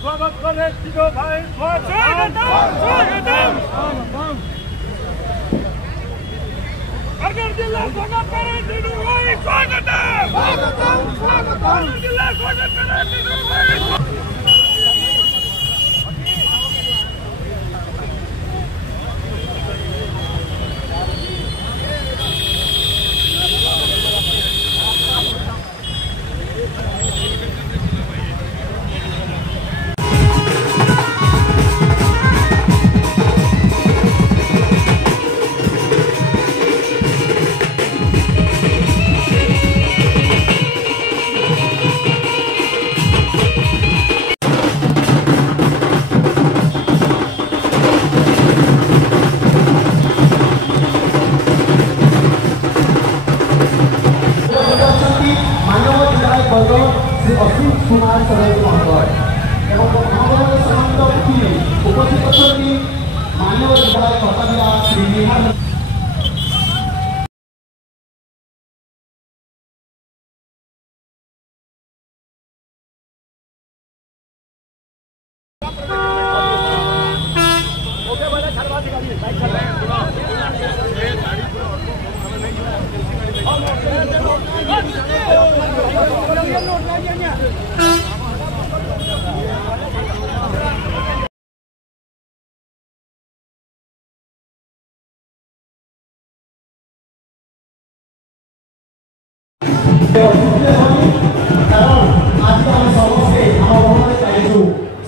स्वागत करे टिडो भाई स्वागतम अगर जिला स्वागत करे टिडो भाई स्वागतम जिला स्वागत करे टिडो भाई कुमार सरल महोदय उपस्थित अच्छी मानव विधायक कथाविलास श्री निहार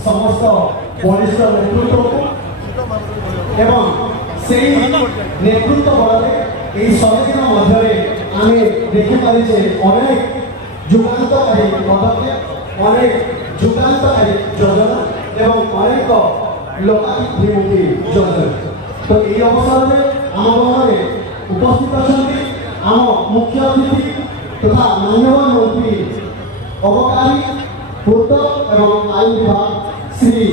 समस्त वरिष्ठ नेतृत्व एवं से नेतृत्व बल में 100 दिन मध्य आम देखिपारे अनेक जुगान्तकारी पदक्षेप अनेक जुगान्तकारी योजना एवं अनेक लोकाभिमुखी योजना। तो ये अवसर में आम भवन में उपस्थित अच्छा आम मुख्य अतिथि तथा माननीय मंत्री अबकारी पूर्त एवं आईन विभाग श्री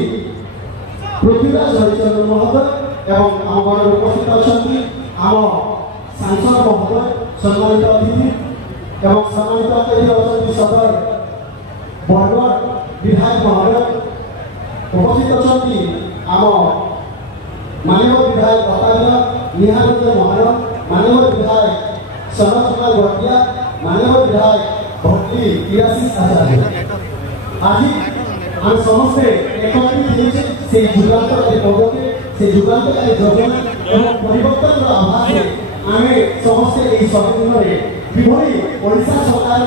पृथ्वीराज हरिचंद्र महोदय एवं आम गण उपस्थित अच्छा आम सांसद महोदय सम्मानित अतिथि एवं सम्मानित अतिथि अच्छा सदर बरगढ़ विधायक महोदय उपस्थित अच्छा आम माननीय विधायक कथाविलास निहार महोदय माननीय विधायक सनत कुमार गटिया माननीय विधायक भट्टी इरासी आचार्य आज हम समस्ते एकत्रित से जुगान्तकारी पदक्षेप से जुगान्तकारी योजना एवं परिवर्तन आभास आम समस्ते यही 100 दिन में किभली ओडिशा सरकार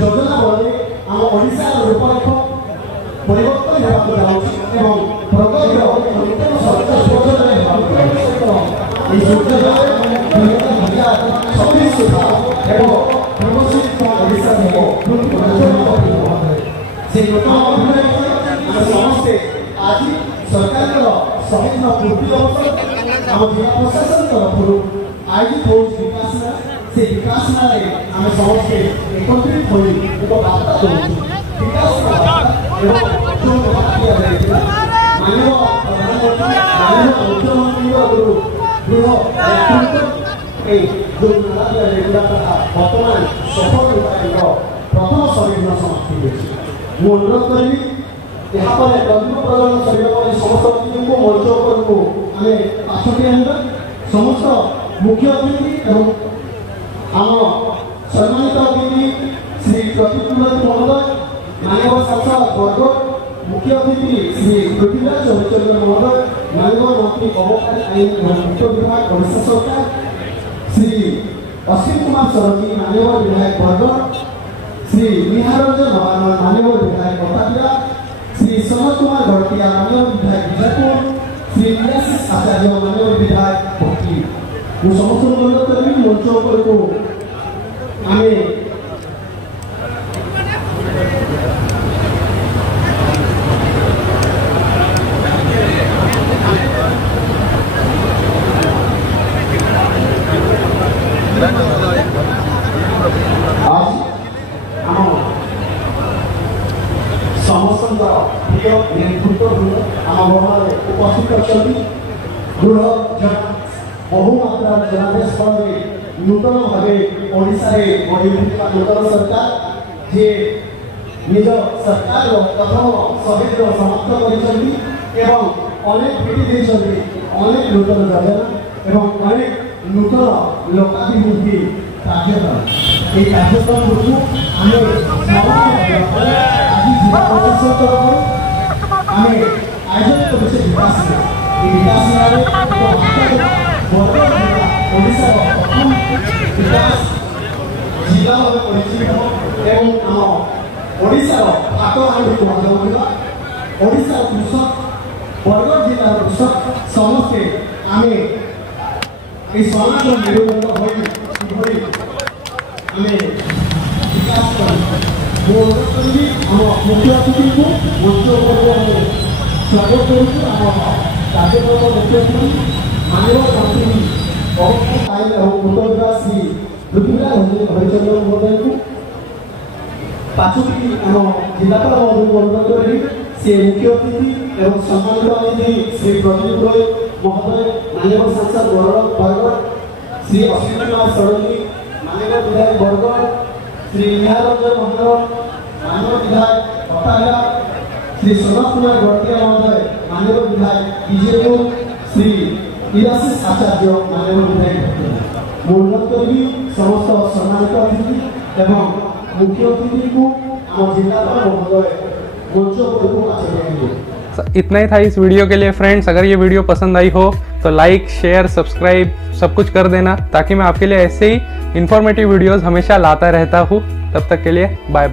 योजना बल आम ओडिशार रूपरेख परिवर्तन होगा जाऊँगी एवं प्रगतिर नूतन सरकार सुधा एवं प्रगतिशील ओडिशा से समस्ते आज सरकार शहीद पूर्ति अवसर आम जिला प्रशासन तरफ आयोजित हो विकास से विकास आम समस्ते एकत्रित हो एक वार्ता विकास माननीय प्रधानमंत्री मुख्यमंत्री बर्तमान सफल प्रथम संविधान समाप्ति हो अनुरोध करी यहाँ प्रजन शरीर समस्त अतिथि को मंच को आम पाछटी आना समस्त मुख्य अतिथि एवं आम सम्मानित अतिथि श्री प्रदीप महोदय माननीय सांसद बरगढ़ मुख्य अतिथि श्री पृथ्वीराज हरिचंद्र महोदय माननीय मंत्री अबकारी आईन एवं वित्त विभाग ओडिशा सरकार श्री अश्विन कुमार सरकी माननीय विधायक बरगढ़ श्री निहार माननीय विधायक कथाविलास श्री सनत कुमार गटिया माननीय विधायक विजयपुर श्री इरासी आचार्य माननीय विधायक भट्टी मु समस्त अनुरोध करी मंच को आम समस्त प्रिय नेतृत्व आम भवन उपस्थित अच्छा दृढ़ बहुमात्रा जनादेश फल नूतन भाव ओडिशा बढ़ी नूतन सरकार जे निज सरकार प्रथम शहीद समाप्त करिसेंती एवं अनेक भेटी देइसेंती अनेक नूतन योजना एवं अनेक नूतन लोकाभिमुखी कार्यक्रम এই कार्यक्रमগুলো আমি আজি जिला परिषद तरफ আমি आयोजन करेছে विकास এই विकास ओडिशा प्रथम विकास जिला भाव परिचित एवं आम ओडिशा हाथ हांडी कुहा ओडिशा कृषक बरगढ़ जिला कृषक समस्ते आम समाज मेरुदंड हो विकास करी मुख्य अतिथि को मंच स्वागत करुँ कार्यक्रम मुख्य अतिथि मानव मंत्री उत्तर श्री पृथ्वीराज हरिचंद्र महोदय को पाचुटी आम जिलापाल अनुरोध करी से मुख्य अतिथि एवं सम्मानित अतिथि श्री प्रदीप रॉय महोदय माननीय सांसद बरगढ़ श्री अश्विनी कुमार षडंगी माननीय विधायक बरगढ़ श्री निहारंजन महाराज माननीय विधायक पटाया श्री सनत कुमार गड़िया महोदय माननीय विधायक बीजेपी श्री इलाशिष आचार्य माननीय विधायक अनुरोध करी समस्त सम्मानित अतिथि एवं मुख्य अतिथि को आम जिलापाल महोदय मंच पर इतना ही था इस वीडियो के लिए फ्रेंड्स। अगर ये वीडियो पसंद आई हो तो लाइक शेयर सब्सक्राइब सब कुछ कर देना, ताकि मैं आपके लिए ऐसे ही इन्फॉर्मेटिव वीडियोस हमेशा लाता रहता हूँ। तब तक के लिए बाय बाय।